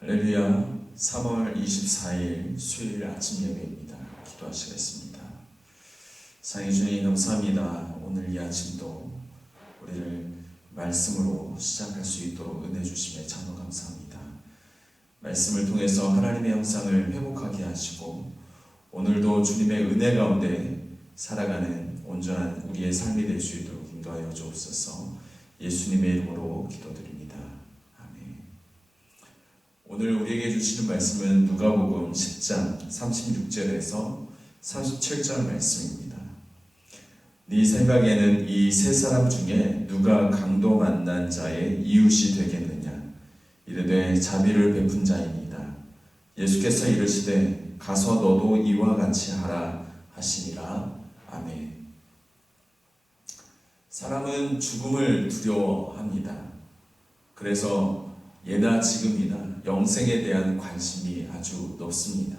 할렐루야. 3월 24일 수요일 아침 예배입니다. 기도하시겠습니다. 사랑해 주님 감사합니다. 오늘 이 아침도 우리를 말씀으로 시작할 수 있도록 은혜 주심에 참으로 감사합니다. 말씀을 통해서 하나님의 형상을 회복하게 하시고 오늘도 주님의 은혜 가운데 살아가는 온전한 우리의 삶이 될 수 있도록 인도하여 주옵소서. 예수님의 이름으로 기도드립니다. 오늘 우리에게 주시는 말씀은 누가복음 10장 36절에서 37절 말씀입니다. 네 생각에는 이 세 사람 중에 누가 강도 만난 자의 이웃이 되겠느냐? 이르되 자비를 베푼 자입니다. 예수께서 이르시되 가서 너도 이와 같이 하라 하시니라. 아멘. 사람은 죽음을 두려워합니다. 그래서 예나 지금이나 영생에 대한 관심이 아주 높습니다.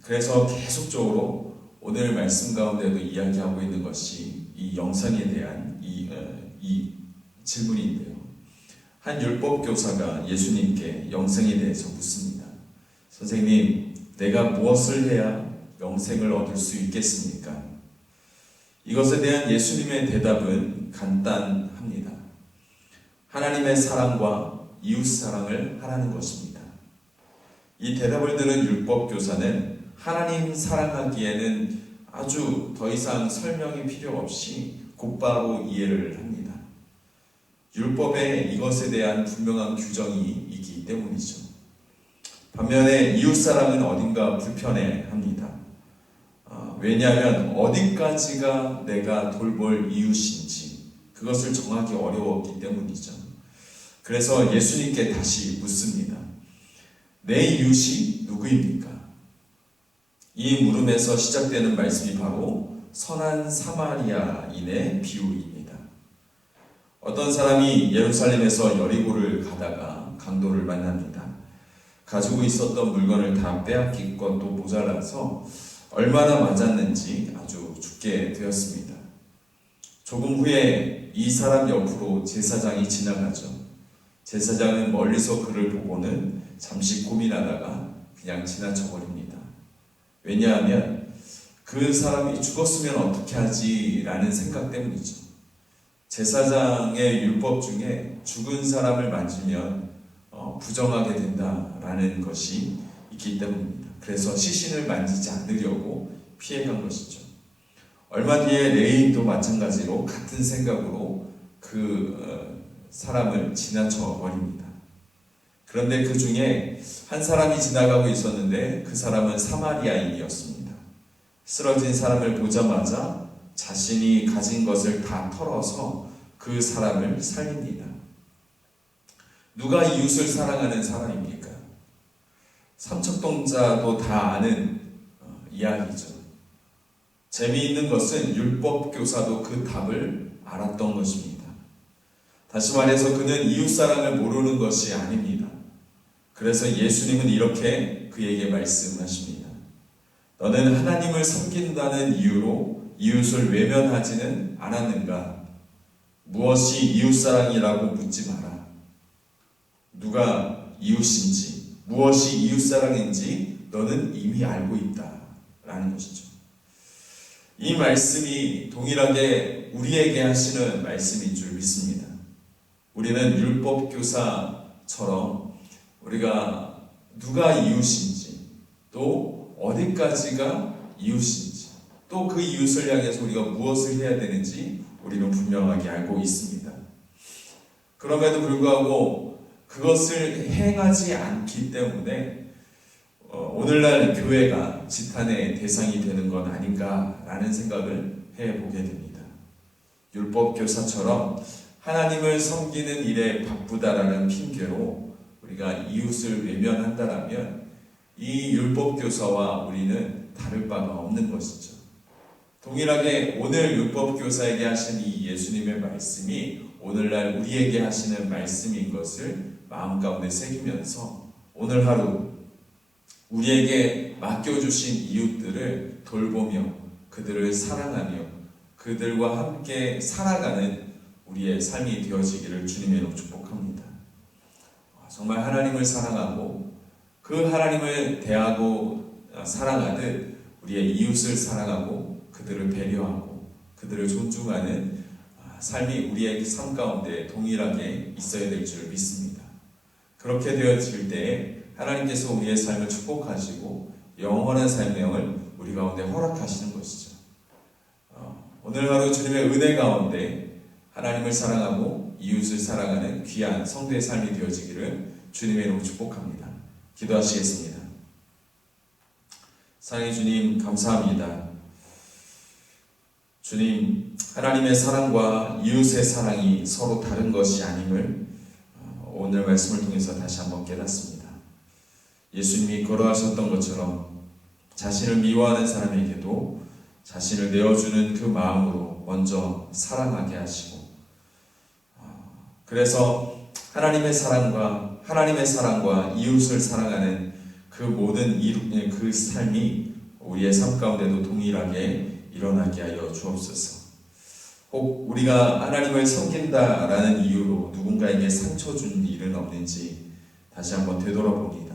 그래서 계속적으로 오늘 말씀 가운데도 이야기하고 있는 것이 이 영생에 대한 이 질문인데요. 한 율법교사가 예수님께 영생에 대해서 묻습니다. 선생님, 내가 무엇을 해야 영생을 얻을 수 있겠습니까? 이것에 대한 예수님의 대답은 간단합니다. 하나님의 사랑과 이웃 사랑을 하라는 것입니다. 이 대답을 들은 율법교사는 하나님 사랑하기에는 아주 더 이상 설명이 필요 없이 곧바로 이해를 합니다. 율법에 이것에 대한 분명한 규정이 있기 때문이죠. 반면에 이웃 사랑은 어딘가 불편해합니다. 왜냐하면 어디까지가 내가 돌볼 이웃인지 그것을 정하기 어려웠기 때문이죠. 그래서 예수님께 다시 묻습니다. 내 이웃이 누구입니까? 이 물음에서 시작되는 말씀이 바로 선한 사마리아인의 비유입니다. 어떤 사람이 예루살렘에서 여리고를 가다가 강도를 만납니다. 가지고 있었던 물건을 다 빼앗긴 것도 모자라서 얼마나 맞았는지 아주 죽게 되었습니다. 조금 후에 이 사람 옆으로 제사장이 지나가죠. 제사장은 멀리서 그를 보고는 잠시 고민하다가 그냥 지나쳐 버립니다. 왜냐하면 그 사람이 죽었으면 어떻게 하지? 라는 생각 때문이죠. 제사장의 율법 중에 죽은 사람을 만지면 부정하게 된다라는 것이 있기 때문입니다. 그래서 시신을 만지지 않으려고 피해간 것이죠. 얼마 뒤에 레인도 마찬가지로 같은 생각으로 그 사람을 지나쳐 버립니다. 그런데 그 중에 한 사람이 지나가고 있었는데 그 사람은 사마리아인이었습니다. 쓰러진 사람을 보자마자 자신이 가진 것을 다 털어서 그 사람을 살립니다. 누가 이웃을 사랑하는 사람입니까? 삼척동자도 다 아는 이야기죠. 재미있는 것은 율법교사도 그 답을 알았던 것입니다. 다시 말해서 그는 이웃사랑을 모르는 것이 아닙니다. 그래서 예수님은 이렇게 그에게 말씀하십니다. 너는 하나님을 섬긴다는 이유로 이웃을 외면하지는 않았는가? 무엇이 이웃사랑이라고 묻지 마라. 누가 이웃인지, 무엇이 이웃사랑인지 너는 이미 알고 있다. 라는 것이죠. 이 말씀이 동일하게 우리에게 하시는 말씀인 줄 믿습니다. 우리는 율법교사처럼 우리가 누가 이웃인지, 또 어디까지가 이웃인지, 또 그 이웃을 향해서 우리가 무엇을 해야 되는지 우리는 분명하게 알고 있습니다. 그럼에도 불구하고 그것을 행하지 않기 때문에 오늘날 교회가 지탄의 대상이 되는 건 아닌가라는 생각을 해보게 됩니다. 율법교사처럼 하나님을 섬기는 일에 바쁘다라는 핑계로 우리가 이웃을 외면한다라면 이 율법교사와 우리는 다를 바가 없는 것이죠. 동일하게 오늘 율법교사에게 하신 이 예수님의 말씀이 오늘날 우리에게 하시는 말씀인 것을 마음 가운데 새기면서 오늘 하루 우리에게 맡겨주신 이웃들을 돌보며 그들을 사랑하며 그들과 함께 살아가는 우리의 삶이 되어지기를 주님의 이름으로 축복합니다. 정말 하나님을 사랑하고 그 하나님을 대하고 사랑하듯 우리의 이웃을 사랑하고 그들을 배려하고 그들을 존중하는 삶이 우리의 삶 가운데 동일하게 있어야 될 줄 믿습니다. 그렇게 되어질 때에 하나님께서 우리의 삶을 축복하시고 영원한 생명을 우리 가운데 허락하시는 것이죠. 오늘 하루 주님의 은혜 가운데 하나님을 사랑하고 이웃을 사랑하는 귀한 성도의 삶이 되어지기를 주님의 이름으로 축복합니다. 기도하시겠습니다. 사랑의 주님, 감사합니다. 주님, 하나님의 사랑과 이웃의 사랑이 서로 다른 것이 아님을 오늘 말씀을 통해서 다시 한번 깨닫습니다. 예수님이 걸어하셨던 것처럼 자신을 미워하는 사람에게도 자신을 내어주는 그 마음으로 먼저 사랑하게 하시고, 그래서 하나님의 사랑과 이웃을 사랑하는 그 모든 그 삶이 우리의 삶 가운데도 동일하게 일어나게 하여 주옵소서. 혹 우리가 하나님을 섬긴다라는 이유로 누군가에게 상처 준 일은 없는지 다시 한번 되돌아봅니다.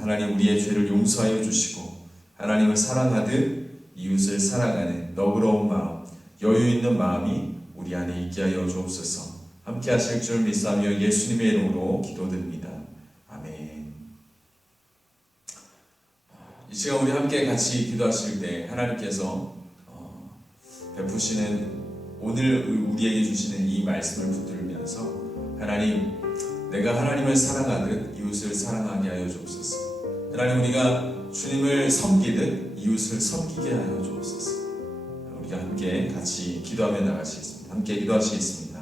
하나님 우리의 죄를 용서하여 주시고 하나님을 사랑하듯 이웃을 사랑하는 너그러운 마음, 여유 있는 마음이 우리 안에 있게 하여 주옵소서. 함께 하실 줄 믿사며 예수님의 이름으로 기도드립니다. 아멘. 이 시간 우리 함께 같이 기도하실 때 하나님께서 베푸시는 오늘 우리에게 주시는 이 말씀을 붙들면서 하나님, 내가 하나님을 사랑하듯 이웃을 사랑하게 하여 주옵소서. 하나님, 우리가 주님을 섬기듯 이웃을 섬기게 하여 주옵소서. 우리가 함께 같이 기도하며 나가시겠습니다. 함께 기도하시겠습니다.